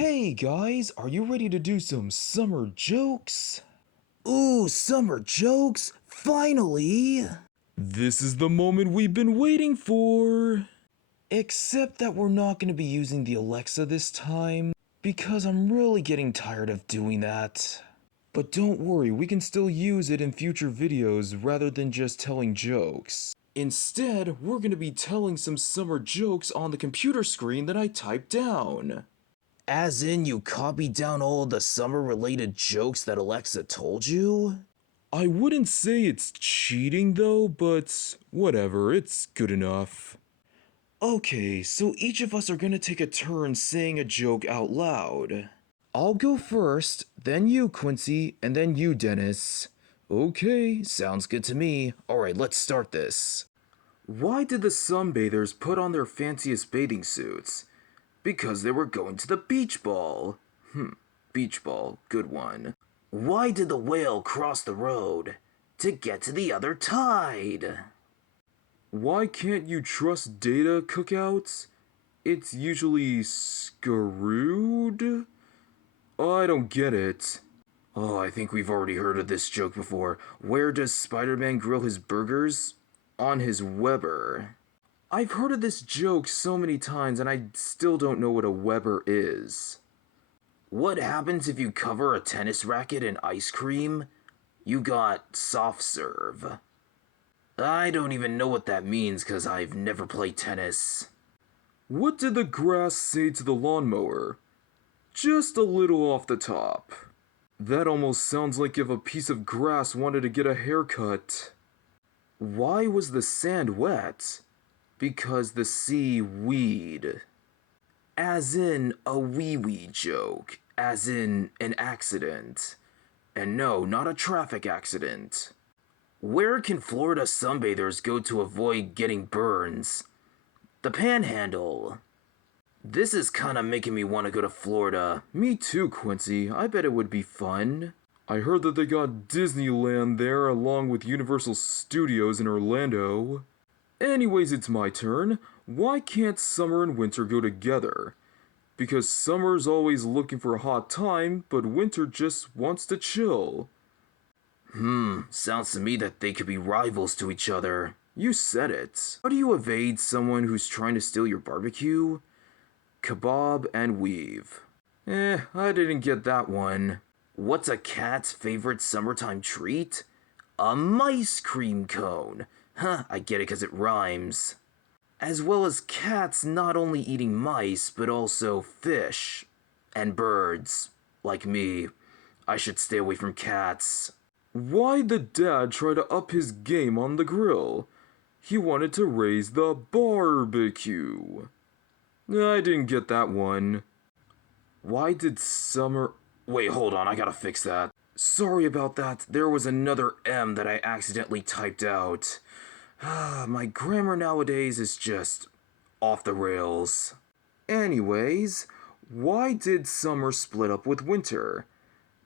Hey guys, are you ready to do some summer jokes? Ooh, summer jokes? Finally! This is the moment we've been waiting for! Except that we're not going to be using the Alexa this time, because I'm really getting tired of doing that. But don't worry, we can still use it in future videos rather than just telling jokes. Instead, we're going to be telling some summer jokes on the computer screen that I typed down. As in, you copied down all of the summer-related jokes that Alexa told you? I wouldn't say it's cheating though, but whatever, it's good enough. Okay, so each of us are gonna take a turn saying a joke out loud. I'll go first, then you, Quincy, and then you, Dennis. Okay, sounds good to me. Alright, let's start this. Why did the sunbathers put on their fanciest bathing suits? Because they were going to the beach ball. Beach ball, good one. Why did the whale cross the road? To get to the other tide. Why can't you trust data, Cookouts? It's usually screwed? I don't get it. Oh, I think we've already heard of this joke before. Where does Spider-Man grill his burgers? On his Weber. I've heard of this joke so many times and I still don't know what a Weber is. What happens if you cover a tennis racket in ice cream? You got soft serve. I don't even know what that means because I've never played tennis. What did the grass say to the lawnmower? Just a little off the top. That almost sounds like if a piece of grass wanted to get a haircut. Why was the sand wet? Because the sea weed. As in a wee-wee joke. As in an accident. And no, not a traffic accident. Where can Florida sunbathers go to avoid getting burns? The Panhandle. This is kinda making me want to go to Florida. Me too, Quincy. I bet it would be fun. I heard that they got Disneyland there along with Universal Studios in Orlando. Anyways, it's my turn. Why can't summer and winter go together? Because summer's always looking for a hot time, but winter just wants to chill. Sounds to me that they could be rivals to each other. You said it. How do you evade someone who's trying to steal your barbecue? Kebab and weave. I didn't get that one. What's a cat's favorite summertime treat? A mice cream cone. I get it because it rhymes. As well as cats not only eating mice, but also fish. And birds. Like me. I should stay away from cats. Why'd the dad try to up his game on the grill? He wanted to raise the barbecue. I didn't get that one. Why did summer... Wait, hold on, I gotta fix that. Sorry about that, there was another M that I accidentally typed out. My grammar nowadays is just off the rails. Anyways, why did summer split up with winter?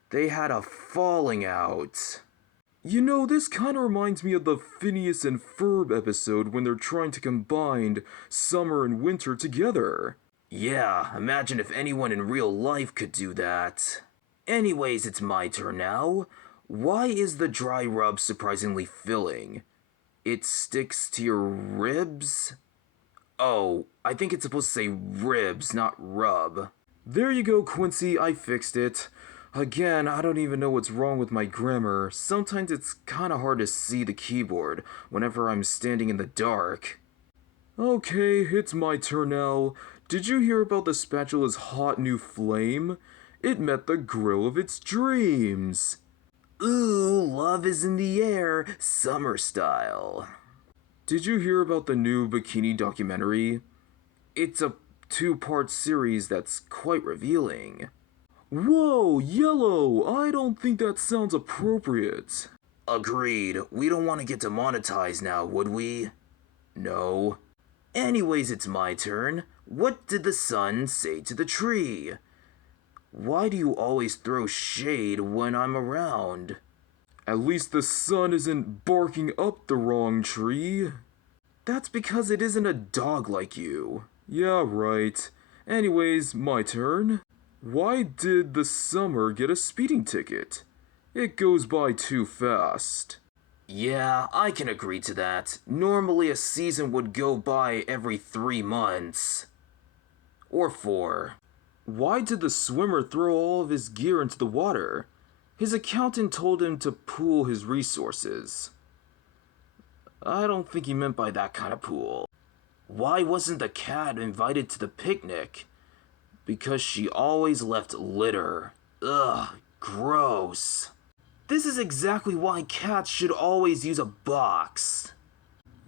They had a falling out. You know, this kinda reminds me of the Phineas and Ferb episode when they're trying to combine summer and winter together. Yeah, imagine if anyone in real life could do that. Anyways, it's my turn now. Why is the dry rub surprisingly filling? It sticks to your ribs? Oh, I think it's supposed to say ribs, not rub. There you go, Quincy, I fixed it. Again, I don't even know what's wrong with my grammar. Sometimes it's kinda hard to see the keyboard whenever I'm standing in the dark. Okay, it's my turn now. Did you hear about the spatula's hot new flame? It met the grill of its dreams. Ooh, love is in the air, summer style. Did you hear about the new bikini documentary? It's a 2-part series that's quite revealing. Whoa, yellow! I don't think that sounds appropriate. Agreed. We don't want to get demonetized now, would we? No. Anyways, it's my turn. What did the sun say to the tree? Why do you always throw shade when I'm around? At least the sun isn't barking up the wrong tree. That's because it isn't a dog like you. Yeah, right. Anyways, my turn. Why did the summer get a speeding ticket? It goes by too fast. Yeah, I can agree to that. Normally a season would go by every 3 months. Or 4. Why did the swimmer throw all of his gear into the water? His accountant told him to pool his resources. I don't think he meant by that kind of pool. Why wasn't the cat invited to the picnic? Because she always left litter. Ugh, gross. This is exactly why cats should always use a box.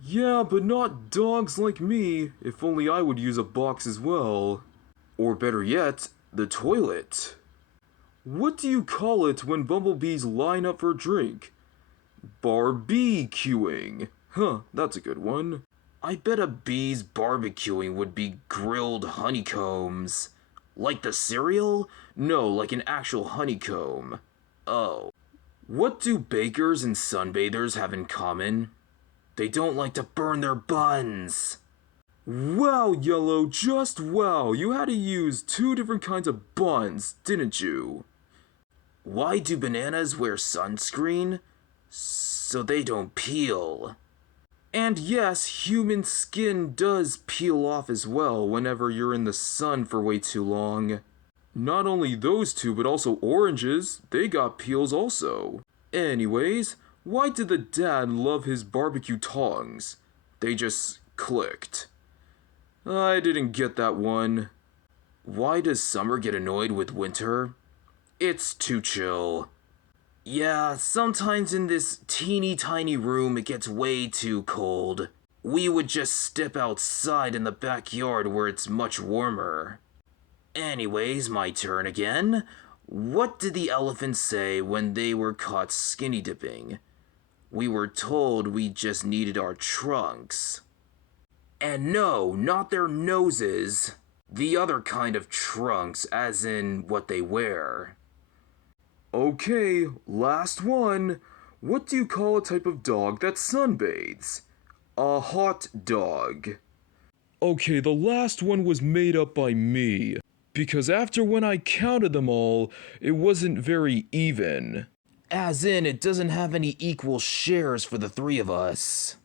Yeah, but not dogs like me. If only I would use a box as well. Or better yet, the toilet. What do you call it when bumblebees line up for a drink? Barbecuing. Huh, that's a good one. I bet a bee's barbecuing would be grilled honeycombs. Like the cereal? No, like an actual honeycomb. Oh. What do bakers and sunbathers have in common? They don't like to burn their buns. Wow, Yellow, just wow. You had to use 2 different kinds of buns, didn't you? Why do bananas wear sunscreen? So they don't peel. And yes, human skin does peel off as well whenever you're in the sun for way too long. Not only those two, but also oranges, they got peels also. Anyways, why did the dad love his barbecue tongs? They just clicked. I didn't get that one. Why does summer get annoyed with winter? It's too chill. Yeah, sometimes in this teeny tiny room it gets way too cold. We would just step outside in the backyard where it's much warmer. Anyways, my turn again. What did the elephants say when they were caught skinny dipping? We were told we just needed our trunks. And no, not their noses. The other kind of trunks, as in what they wear. Okay, last one. What do you call a type of dog that sunbathes? A hot dog. Okay, the last one was made up by me. Because after when I counted them all, it wasn't very even. As in, it doesn't have any equal shares for the 3 of us.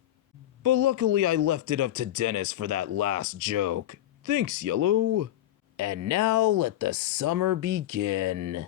But luckily I left it up to Dennis for that last joke. Thanks, Yellow. And now let the summer begin.